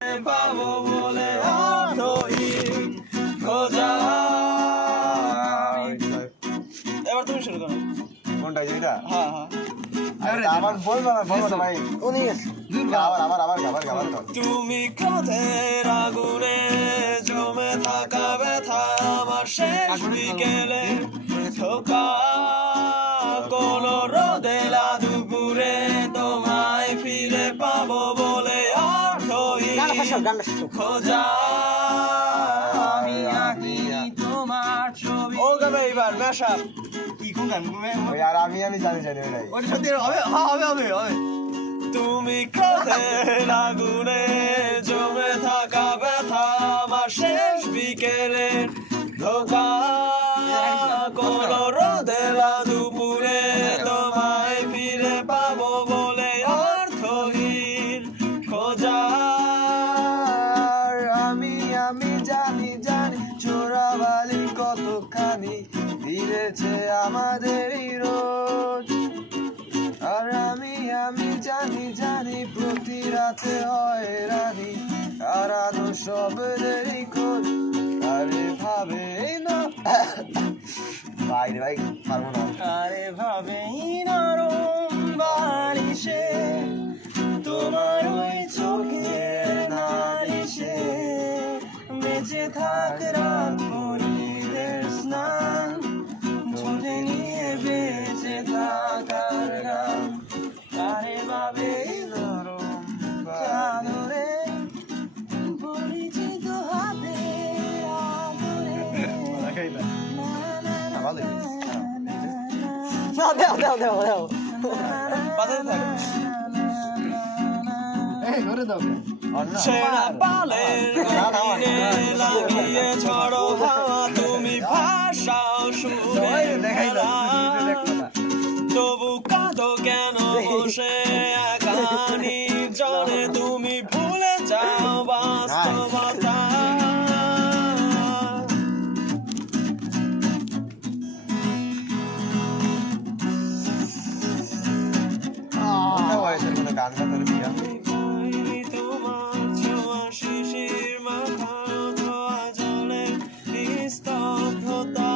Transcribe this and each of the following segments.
পাবো বলে অর্থহীন খোঁজা। এবার তুমি শুরু করো। কোনটা যেটা? হ্যাঁ হ্যাঁ আবার বলবো না ভাই। উনি গেছে। আবার তুমি ক্রোধের আগুনে জমে থাকা ব্যথা আমার শেষ বিকেলে ধোকা কোন রোদেলা দুপুরে তোমায় ফিরে পাবো বলে অর্থহীন খোঁজা। আমি আঁকি তোমার ছবি। ও গাবে এবার ম্যাশআপ কি কোন গান? আর আমি জানি ওটাই। ওটা সত্যি হবে। তুমি ক্রোধের আগুনে জমে থাকা ব্যথা আমার শেষ বিকেলে ধোকা কোন রোদেলা দুপুরে তোমায় ফিরে পাবো বলে অর্থহীন খোঁজা। আমি জানি চোরাবালি কতখানি দিয়েছে আমাদের রোজ। আর আমি জানি প্রতি রাতে হয় রানী আর আদর্শ শব্দেরই খোঁজ। আরে ভাবে না ভাই পারবো না। আরে ভাবে নরম বালিশে তোমার ওই চোখে নারিশে বেঁচে থাক রাত পরিদের স্নান ঝুলে নিয়ে বেঁচে থাকার গান। আরে ভাবে নরম চাদরে পরিচিত হাতে আদরে দেও ছেঁড়া পালের লাগিয়ে ঝড়ো হাওয়া তুমি ভাষাও সুরে ভরা। তবু কাঁদো কেন বসে একানি জলে তুমি ভুলে যাও বাস্তবতা। গানটা তোর প্রিয়? তোমার ছোঁয়া শিশির মাখা ধোয়া জলের নিস্তব্ধতা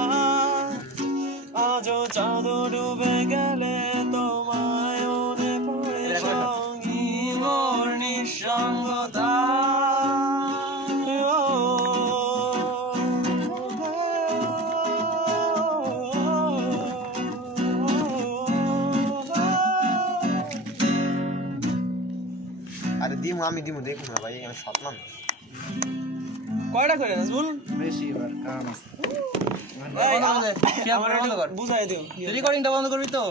আজও চাঁদ ডুবে গেলে তোমায় মনে পড়ে সঙ্গী মোর নিঃসঙ্গতা। আরে আমি দিমু দেখুন না ভাই, আমি সৎ মানুষ। কয়টা করে নাজবুল? বেশি এবার কারণ আছে। বুঝাই দিও, রেকর্ডিংটা বন্ধ করবি তো।